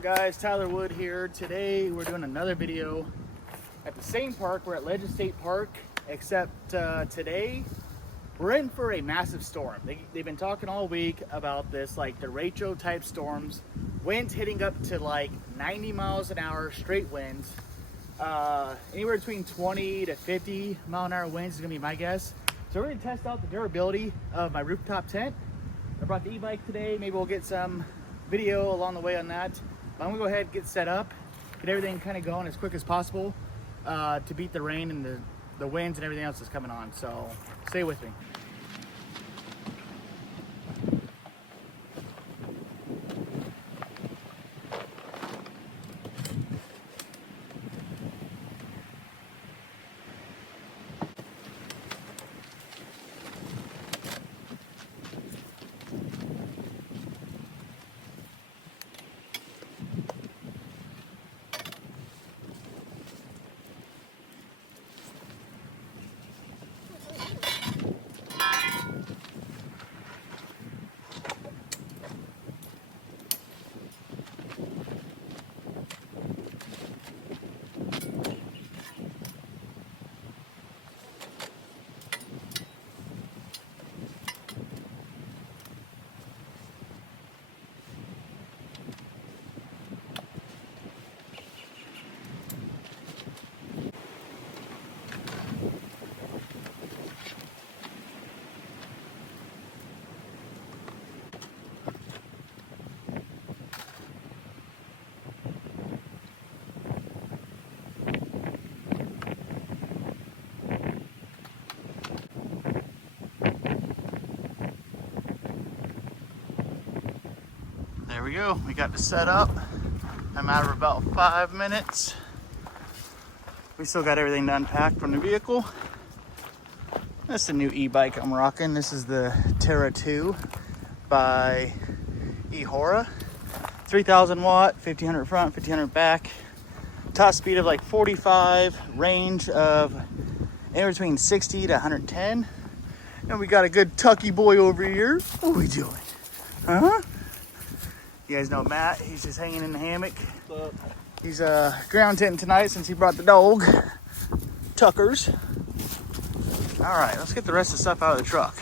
Guys, Tyler Wood here. Today we're doing another video at the same park. We're at Legend State Park, except today we're in for a massive storm. They've been talking all week about this, like the derecho type storms, winds hitting up to like 90 miles an hour straight winds, anywhere between 20 to 50 mile an hour winds is gonna be my guess. So we're gonna test out the durability of my rooftop tent. I brought the e-bike today. Maybe we'll get some video along the way on that. I'm gonna go ahead and get set up, get everything kind of going as quick as possible to beat the rain and the winds and everything else that's coming on. So stay with me. There we go, we got to set up. I'm out of about 5 minutes. We still got everything to unpack from the vehicle. That's the new e-bike I'm rocking. This is the Terra 2 by Ehora. 3,000 watt, 1,500 front, 1,500 back. Top speed of like 45, range of anywhere between 60 to 110. And we got a good Tucky boy over here. What are we doing? Huh? You guys know Matt, he's just hanging in the hammock. He's ground tenting tonight since he brought the dog, Tuckers. All right, let's get the rest of the stuff out of the truck.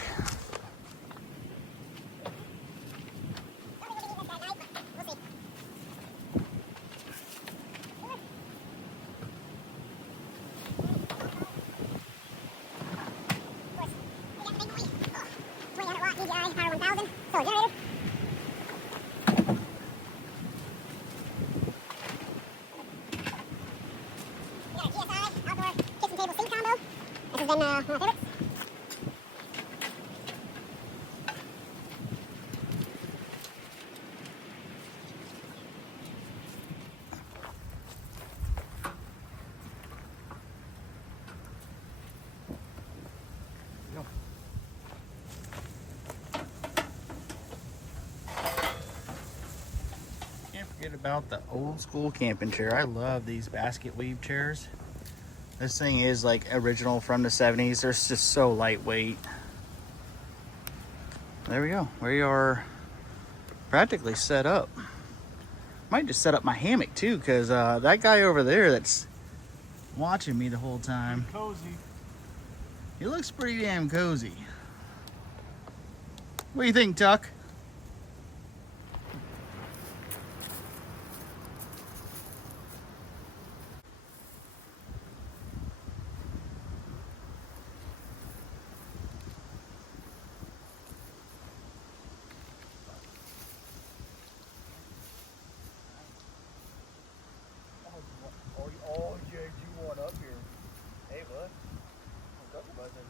Forget about the old school camping chair. I love these basket weave chairs. This thing is like original from the 70s. They're just so lightweight. There we go. We are practically set up. Might just set up my hammock too, because that guy over there that's watching me the whole time. Cozy. He looks pretty damn cozy. What do you think, Tuck? All you want up here. Hey, bud. I'm talking about that.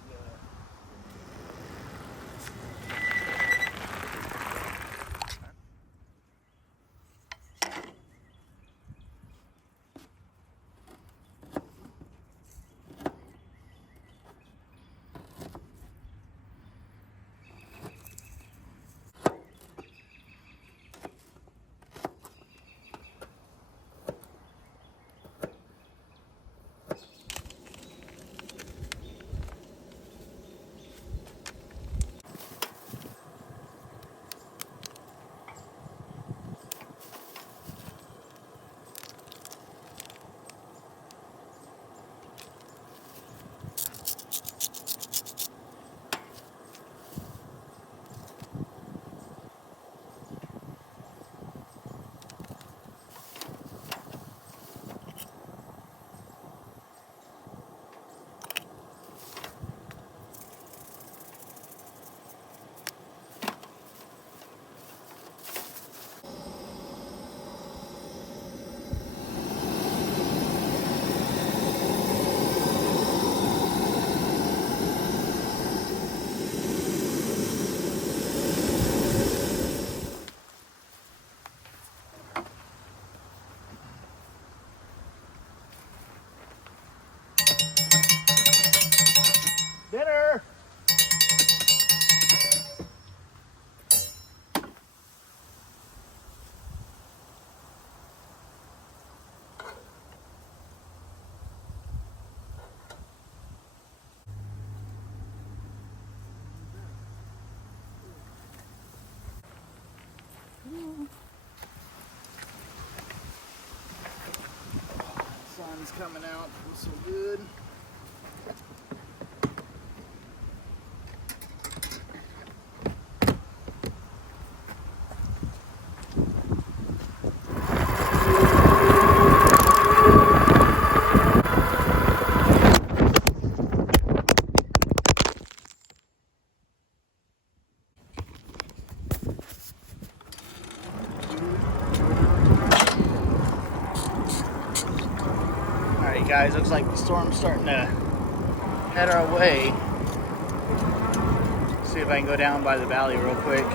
Sun's coming out, feels so good. Alright guys, looks like the storm's starting to head our way. See if I can go down by the valley real quick.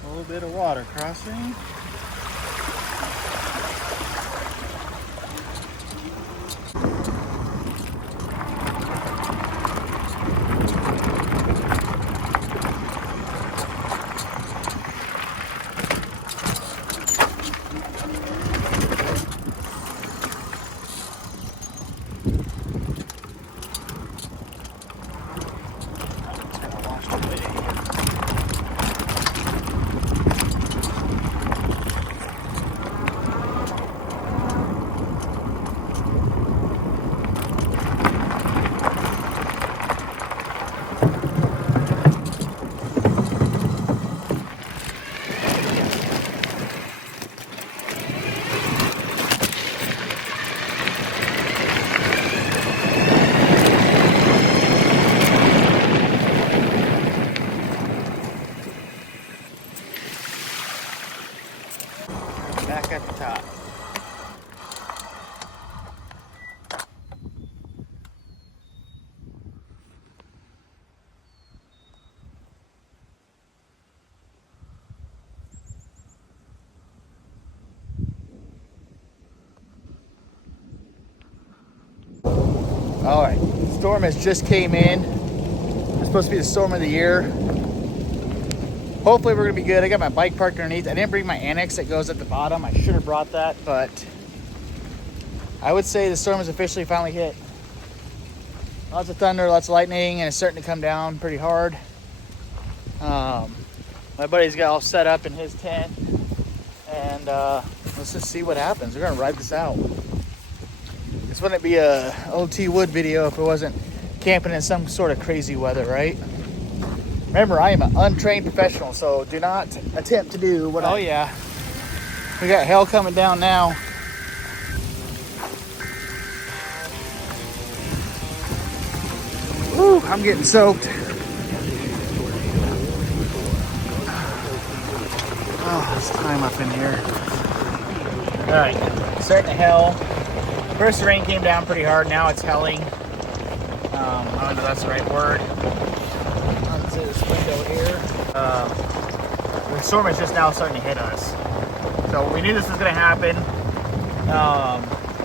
A little bit of water crossing. Back at the top. All right, storm has just came in. It's supposed to be the storm of the year. Hopefully we're gonna be good. I got my bike parked underneath. I didn't bring my annex that goes at the bottom. I should have brought that, but I would say the storm has officially finally hit. Lots of thunder, lots of lightning, and it's starting to come down pretty hard. My buddy's got all set up in his tent, and let's just see what happens. We're gonna ride this out. This wouldn't be a OT Wood video if it wasn't camping in some sort of crazy weather, right? Remember, I am an untrained professional, so do not attempt to do what yeah. We got hell coming down now. Woo, I'm getting soaked. Oh, it's time up in here. All right, starting to hell. First, the rain came down pretty hard. Now it's helling. I don't know if that's the right word. Onto this window here. The storm is just now starting to hit us. So we knew this was going to happen.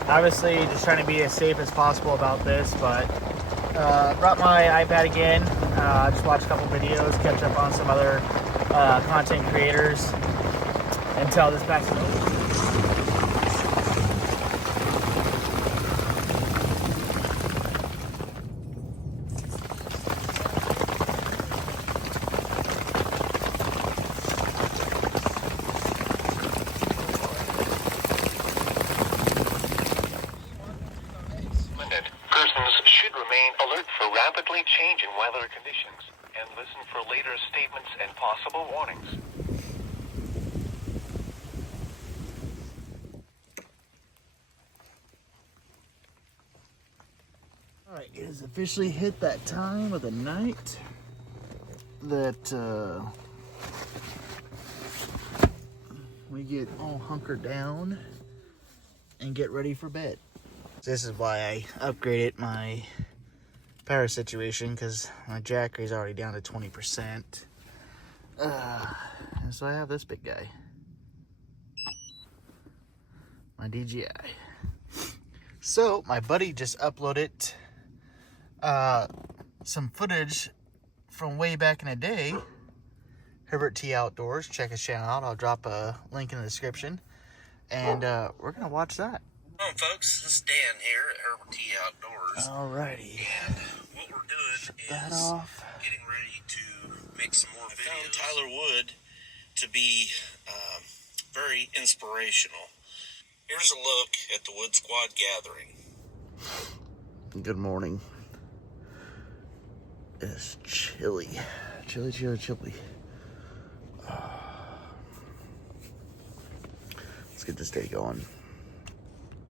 Obviously, just trying to be as safe as possible about this. But brought my iPad again. Just watched a couple videos, catch up on some other content creators until this passes over. Rapidly changing weather conditions and listen for later statements and possible warnings. All right, it has officially hit that time of the night that we get all hunkered down and get ready for bed. This is why I upgraded my power situation, because my Jackery's already down to 20%. And so I have this big guy, my DJI. So my buddy just uploaded some footage from way back in the day. Herbert T Outdoors. Check his channel out. I'll drop a link in the description. And we're going to watch that. Hello folks, this is Dan here at Herbert T Outdoors. Alrighty. And what we're doing That is off. getting ready to make some more videos. I found Tyler Wood to be very inspirational. Here's a look at the Wood Squad gathering. Good morning. It's chilly. Chilly. Let's get this day going.